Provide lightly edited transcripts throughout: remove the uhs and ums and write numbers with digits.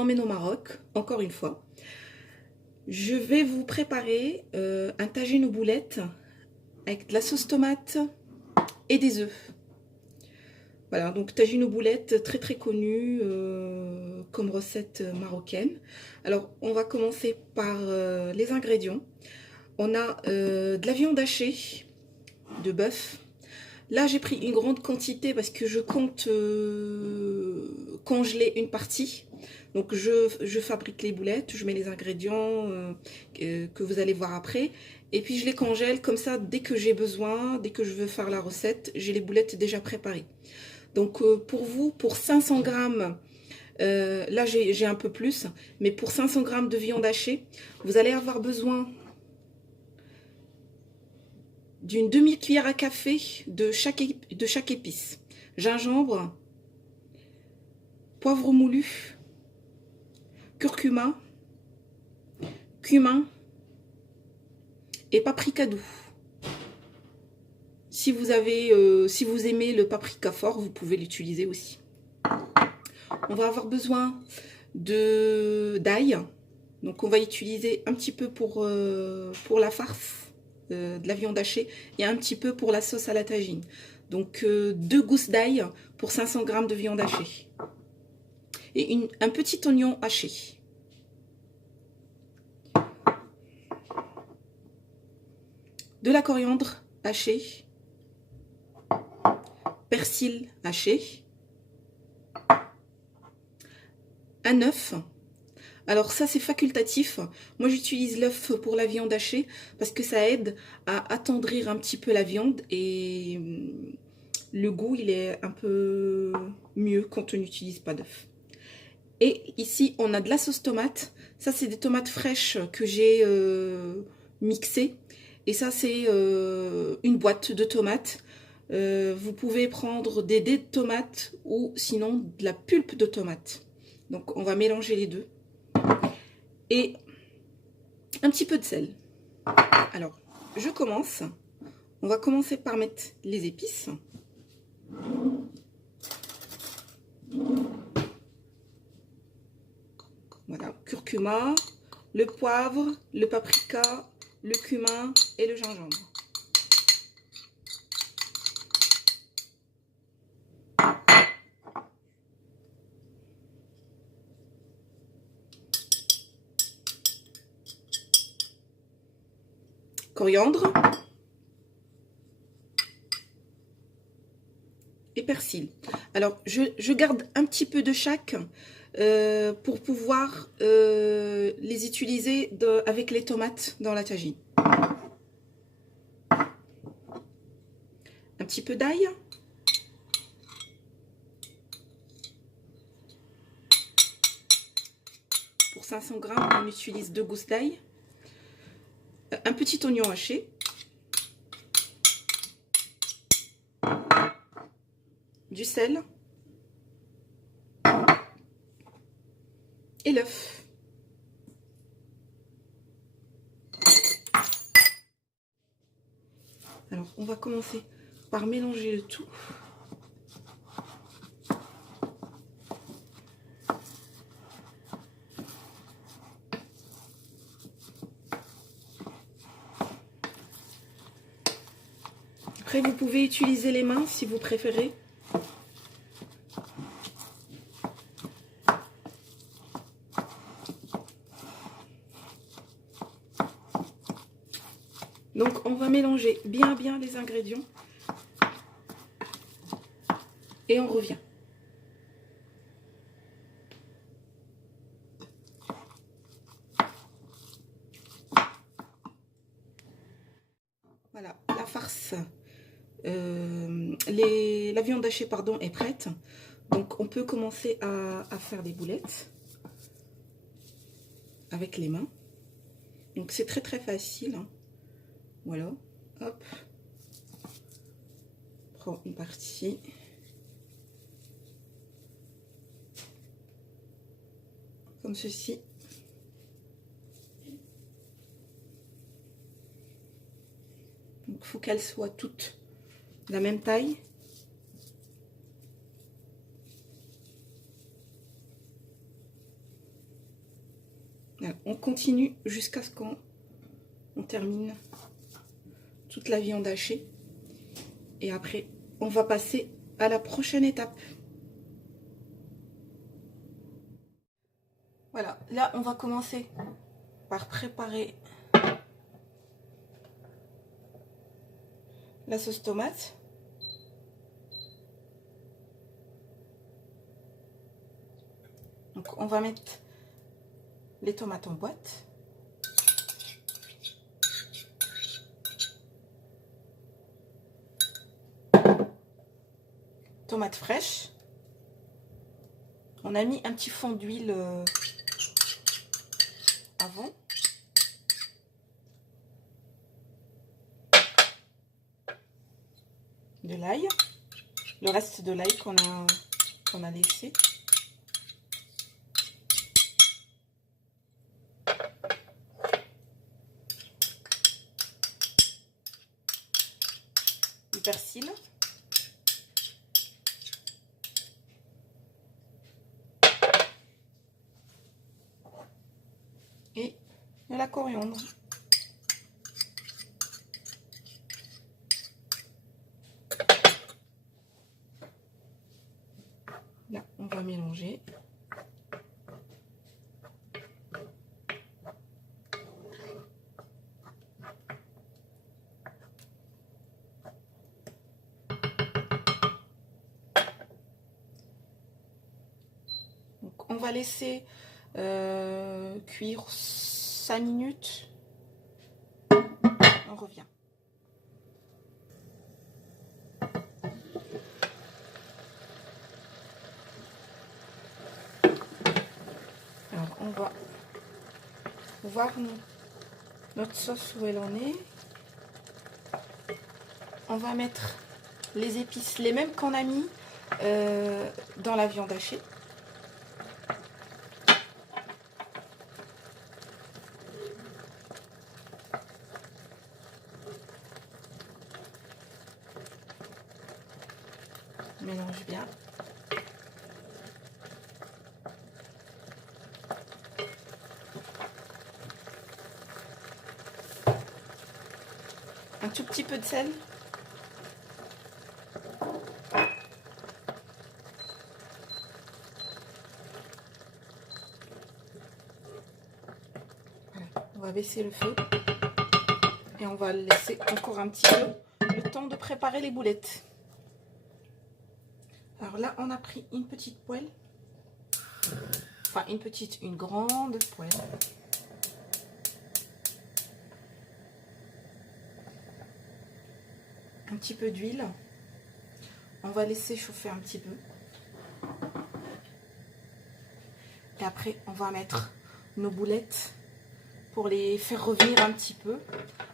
emmène au Maroc, encore une fois. Je vais vous préparer un tagine aux boulettes avec de la sauce tomate et des œufs. Voilà, donc tagine aux boulettes, très très connu comme recette marocaine. Alors, on va commencer par les ingrédients. On a de la viande hachée de bœuf. Là, j'ai pris une grande quantité parce que je compte congeler une partie. Donc, je fabrique les boulettes, je mets les ingrédients que vous allez voir après. Et puis, je les congèle comme ça, dès que j'ai besoin, dès que je veux faire la recette, j'ai les boulettes déjà préparées. Donc, pour vous, pour 500 grammes, là, j'ai un peu plus, mais pour 500 grammes de viande hachée, vous allez avoir besoin d'une demi-cuillère à café de chaque épice. Gingembre, poivre moulu, curcuma, cumin et paprika doux. Si vous aimez le paprika fort, vous pouvez l'utiliser aussi. On va avoir besoin d'ail. Donc on va utiliser un petit peu pour la farce. De la viande hachée et un petit peu pour la sauce à la tagine. Donc 2 gousses d'ail pour 500 grammes de viande hachée. Et un petit oignon haché. De la coriandre hachée. Persil haché. Un œuf. Alors ça c'est facultatif, moi j'utilise l'œuf pour la viande hachée parce que ça aide à attendrir un petit peu la viande et le goût il est un peu mieux quand on n'utilise pas d'œuf. Et ici on a de la sauce tomate, ça c'est des tomates fraîches que j'ai mixées et ça c'est une boîte de tomates. Vous pouvez prendre des dés de tomates ou sinon de la pulpe de tomate. Donc on va mélanger les deux. Et un petit peu de sel. Alors, je commence. On va commencer par mettre les épices. Voilà, curcuma, le poivre, le paprika, le cumin et le gingembre. Coriandre et persil. Alors, je garde un petit peu de chaque pour pouvoir les utiliser avec les tomates dans la tagine. Un petit peu d'ail. Pour 500 grammes, on utilise 2 gousses d'ail. Un petit oignon haché, du sel et l'œuf. Alors, on va commencer par mélanger le tout. Après, vous pouvez utiliser les mains si vous préférez. Donc, on va mélanger bien les ingrédients. Et on revient. Voilà, la farce. La viande hachée pardon, est prête. Donc on peut commencer à faire des boulettes avec les mains. Donc c'est très facile. Hein. Voilà, hop. Prends une partie. Comme ceci. Donc il faut qu'elles soient toutes de la même taille. continue jusqu'à ce qu'on termine toute la viande hachée. Et après, on va passer à la prochaine étape. Voilà, là, on va commencer par préparer la sauce tomate. Donc, on va mettre les tomates en boîte. Tomates fraîches. On a mis un petit fond d'huile avant. De l'ail. Le reste de l'ail qu'on a laissé. Du persil. Et de la coriandre. Là, on va mélanger. Donc, on va laisser cuire 5 minutes. On revient. Alors, on va voir notre sauce où elle en est. On va mettre les épices, les mêmes qu'on a mis dans la viande hachée. Mélange bien. Un tout petit peu de sel. Voilà. On va baisser le feu et on va laisser encore un petit peu le temps de préparer les boulettes. Alors là, on a pris une petite poêle, enfin une grande poêle. Un petit peu d'huile. On va laisser chauffer un petit peu. Et après, on va mettre nos boulettes pour les faire revenir un petit peu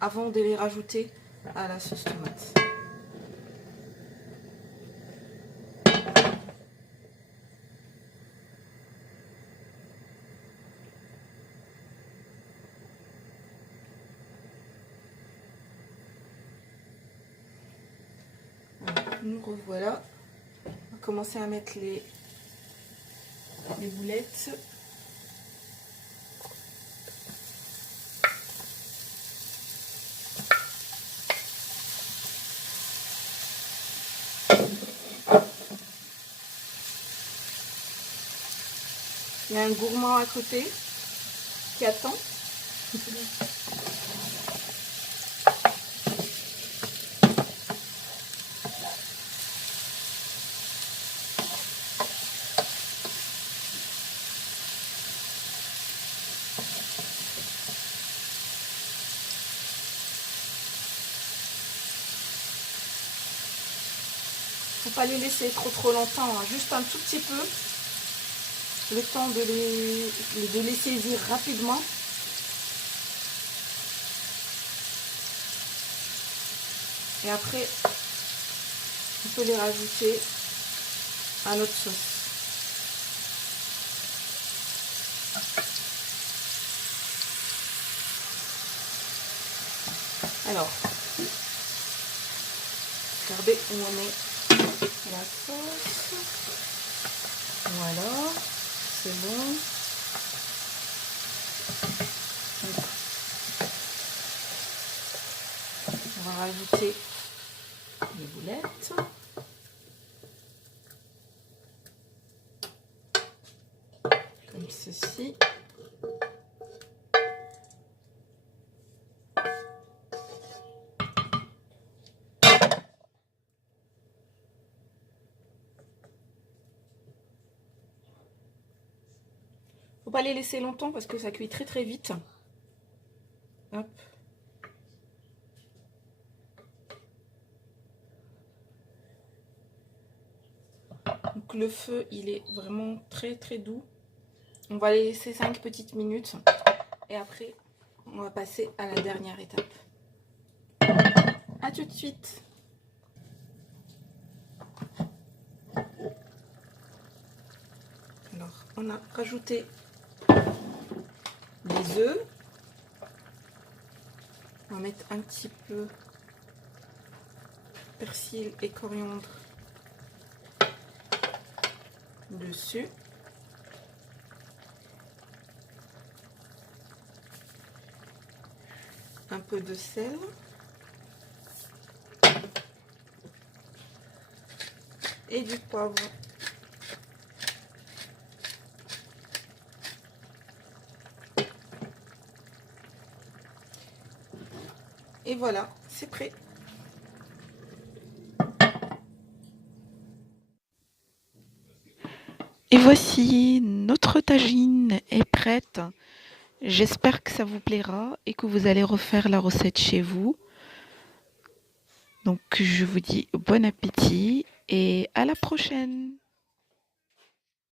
avant de les rajouter à la sauce tomate. Nous revoilà. On va commencer à mettre les boulettes. Il y a un gourmand à côté qui attend. Faut pas les laisser trop longtemps, hein. Juste un tout petit peu, le temps de les saisir rapidement. Et après, on peut les rajouter à notre sauce. Alors, regardez où on est. La sauce, voilà, c'est bon. va rajouter les boulettes. Comme ceci. Faut pas les laisser longtemps parce que ça cuit très très vite. Hop. Donc le feu, il est vraiment très très doux. On va les laisser 5 petites minutes. Et après, on va passer à la dernière étape. A tout de suite. Alors, on a rajouté les œufs. On va mettre un petit peu persil et coriandre dessus. Un peu de sel. Et du poivre. Et voilà, c'est prêt. Et voici, notre tagine est prête. J'espère que ça vous plaira et que vous allez refaire la recette chez vous. Donc je vous dis bon appétit et à la prochaine.